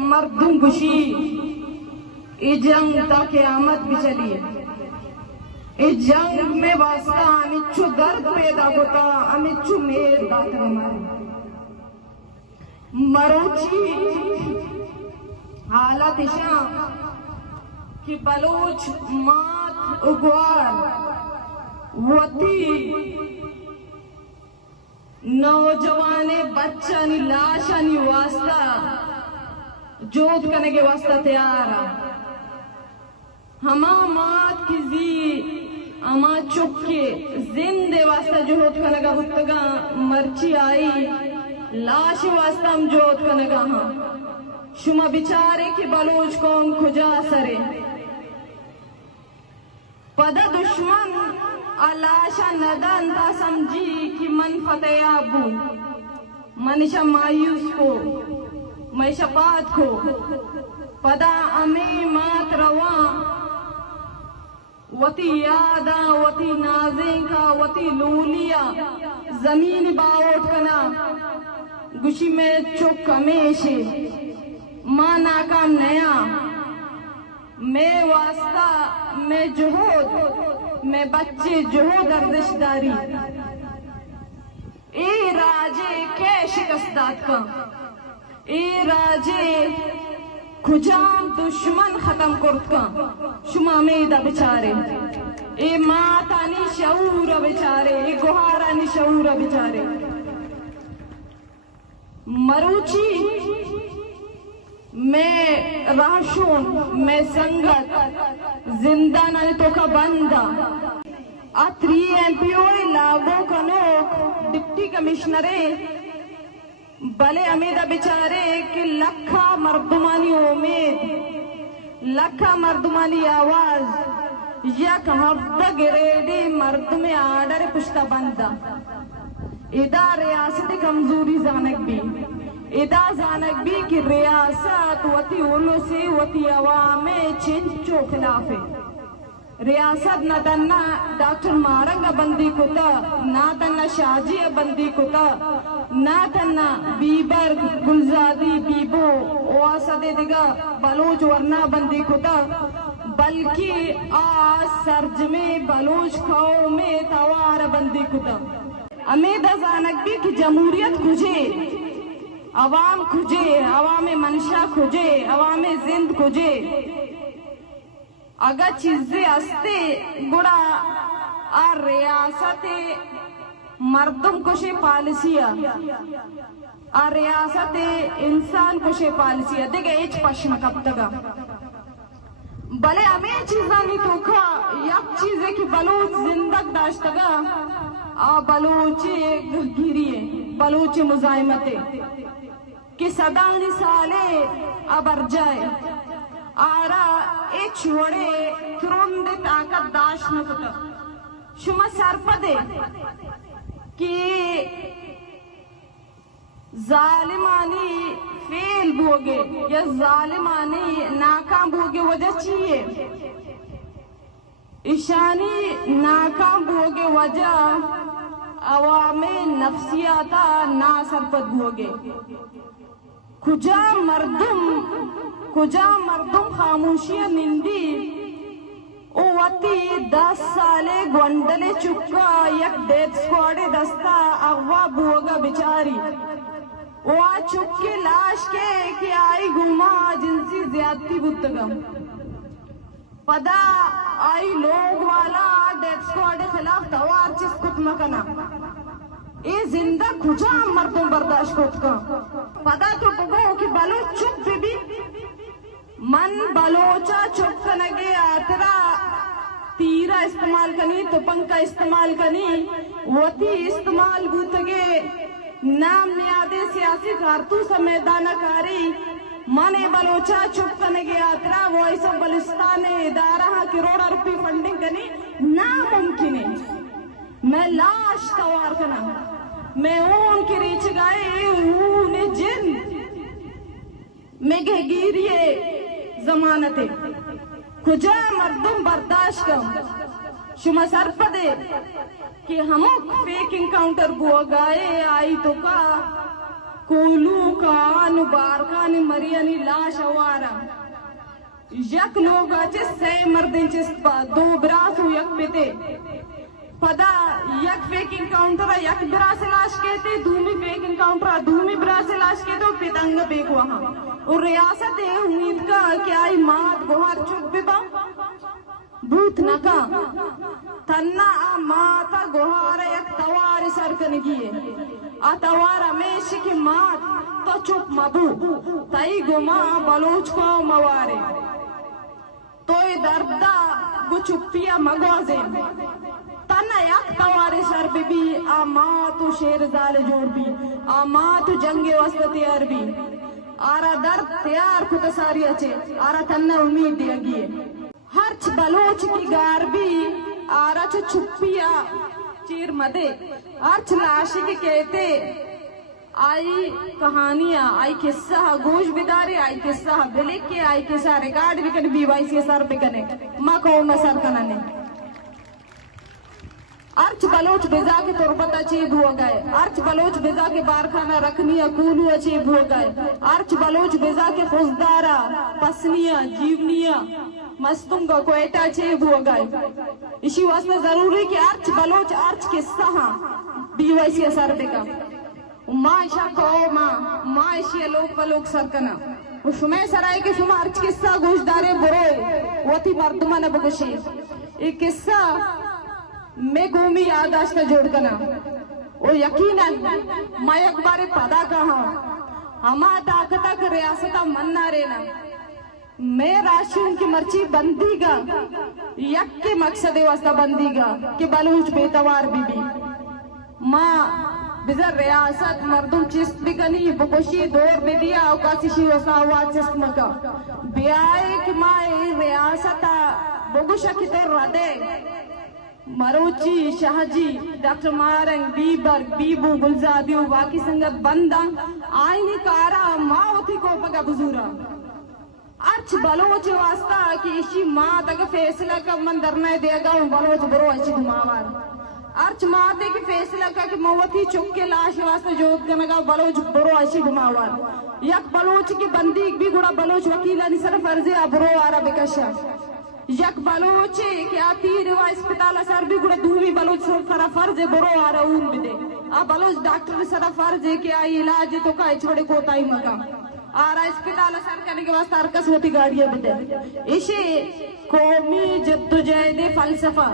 मर्दुम गुशी ये जंग ता क़यामत भी चली है। इस जंग में वास्ता अमिच्छु दर्द पैदा होता, अमिच्छु मेर बात हमारी मरोची हालत इशा कि बलोच मात उगवार वती नौजवाने बच्चा नी लाशा नी वास्ता जोत करने के वास्ता तैयार हमा मात की जी अमा चुपके जिंदे वास्ता जोत करने का बुत्तगा मर्ची आई लाश वास्ता हम जोत करने का हाँ शुमा बिचारे के बलोच कौन खुजा सरे पदा दुश्मन अलाशा नदन था समझी कि मन फतेयाबू मनीषा मायूस को मैशा पात को पदा अमे मात रवा वती यादा वती नाजे का वती लूलिया जमीन बावट कना गुशी में चुक हमेशे माँ नाकाम नया मैं वास्ता मैं जोहद मैं बच्चे जोहद अर्दिशदारी ए राजे के शिकस्तात का ए राजे खुजाम दुश्मन खत्म कुर्त का शुमा मेदा बेचारे ए माता नी शऊर बेचारे ए गुहारा नी शऊर बेचारे मरुची मैं राशून मैं संगत जिंदा नहीं तो का बंदा आ 3 एमपीओ लागो कनोक डिप्टी कमिश्नरे भले अमीदा बेचारे कि लखा मर्दुमानी उम्मीद लखा मर्दुमानी आवाज यक हफ्ता गिरेडी मर्द में आर्डर पुश्ता बंदा इदा रियासती कमजोरी जानक भी इदा जानक भी कि रियासत वती उलो से वती अवामे चिंचो खिलाफे रियासत न तन्ना डॉक्टर मारंगा बंदी कुता ना तन्ना शाजिया बंदी कुता ना तन्ना बीबर गुलजादी बीबो ओसदे दिगा बलोच वरना बंदी कुता बल्कि आ सर्ज में बलोच खाओ में तवार बंदी कुता अमेदा जानक भी कि जमहूरियत खुजे अवाम खुजे अवाम मंशा खुजे अवाम जिंद खुजे अगर चीजें अस्ते गुड़ा आ रियासत मर्दम कुशे पॉलिसिया आ रियासत इंसान कुशे पॉलिसिया देखे एच पश्चिम कब तक भले हमें चीजा नहीं तो खा यक चीजें की बलूच जिंदग दाश्तगा आ बलूचे गिरिए बलूचे मुजाहिमते कि सदानी साले अबर जाए आरा ए छोड़े तुरंत ताकत दाश न कुता शुमा सरपदे कि जालिमानी फेल भोगे या जालिमानी नाकाम भोगे वजह चाहिए ईशानी नाकाम भोगे वजह अवामे नफ्सियाता ना सरपद भोगे खुजा मर्दुम खामोशिया निंदी ओ वती 10 साले गोंडले चुक्का यक डेथ स्क्वाडे दस्ता अगवा बुआगा बिचारी ओ आ चुक्के लाश के कि आई गुमा जिनसी ज्यादती बुतगम पदा आई लोग वाला डेथ स्क्वाडे खिलाफ तवार चिस कुत मकना ए जिंदा खुजा मर्दुम बर्दाश्त कुत का पदा तो बगो कि बलोच चुप भी मन बलोचा चुप कनगे आतरा तीरा इस्तेमाल कनी तो पंका इस्तेमाल कनी वती इस्तेमाल गुतगे नाम नियादे सियासी कारतूस मैदानकारी माने बलोचा चुप कनगे आतरा वॉइस ऑफ बलिस्तान इदारा करोड़ रुपये फंडिंग कनी नामुमकिन है मैं लाश तवार कना मैं ऊन की रीच गाए ऊन जिन मैं गहगीरिए जमानते खुजा मर्दुम बर्दाश्त कम शुमा सरपदे कि हम फेक इनकाउंटर बुआ गाए आई तो का कोलू कान बारकान मरियानी लाश अवारा यक लोग अच्छे से मर्दिंचे दो ब्रासु यक पेते पदा यक फेक इनकाउंटर यक ब्रास लाश कहते धूमी फेक इनकाउंटर धूमी ब्रास लाश कहते पितंग बेक वहां और रियासत उम्मीद का क्या मात गुहार चुप बिबा भूत नका तन्ना आ माता गुहार यक तवार सरकन किए आ तवार हमेश की मात तो चुप मबू तई गुमा बलोच को मवारे तो दर्दा गु चुप्पिया मगवाजे तना यक तवारे सर भी आ माँ तो शेर जाले जोड़ भी आ माँ तो जंगे वस्त तैयार भी आरा दर्द तैयार खुद सारी अच्छे आरा तन्ना उम्मीद दिया हर्च बलोच की गार भी आरा चुप्पिया चीर मदे अर्च लाशी के कहते आई कहानियां आई किस्सा गोश बिदारे आई किस्सा बिलिक के आई किस्सा रिकॉर्ड भी कर बीवाई से सर पे कने माँ को मसर कनाने अर्च बलोच बेजा के तुरबत अचीब हो गए अर्च बलोच बेजा के बारखाना रखनिया कूलू अचीब हो गए अर्च बलोच बेजा के फौजदारा पसनिया जीवनिया मस्तुंगा कोयटा अचीब हो गए इसी वास्ते जरूरी कि अर्च बलोच अर्च किस्सा बीवाई से सर पे का माशा को माँ इसी लोग पलोक सरकना वो शुमे सराय के शुमा अर्च किस्सा गोशदारे बुरो वो थी मर्दमा न बगशी एक किस्सा मैं गोमी यादाश्त का जोड़ कना वो यकीनन मैं एक बार पदा कहा हमा ताकता के रियासता मन्ना रेना मैं राशियों की मर्ची बंदी गा यक के मकसद वास्ता बंदी गा कि बलूच बेतवार बीबी माँ बिजर रियासत मर्दुम चिस्त बिगनी बुकुशी दौर बिदिया अवकाशिशी वसावा चिस्म का ब्याए कि माए रियासता बुकुशा की तो रदे मरोची शाहजी डॉक्टर मारंग बीबर बीबू गुलजादियो बाकी संगत बंदा आईनी कारा माओ थी को पगा बुजुरा अर्च बलोच वास्ता कि इसी माँ तक फैसला का मंदर न देगा बलोच बरो अच्छी घुमावार अर्च माते की फैसला का कि मवती चुप के लाश वास्ते जोत कनगा बलोच बरो अच्छी घुमावार यक बलोच की बंदी भी गुड़ा बलोच वकीला निसर फर्जे अबरो आरा बिकशा यक बलोचे क्या तीर वा अस्पताल सर भी गुड़े दूवी बलोच सरा फर्ज बरो आ रहा भी दे आ बलोच डॉक्टर सरा फर्ज क्या इलाज तो का छोड़े कोताई मका आ रहा अस्पताल सर करने के वास्ते अर्कस होती गाड़ियां भी दे इसे कौमी जद्दोजहद फलसफा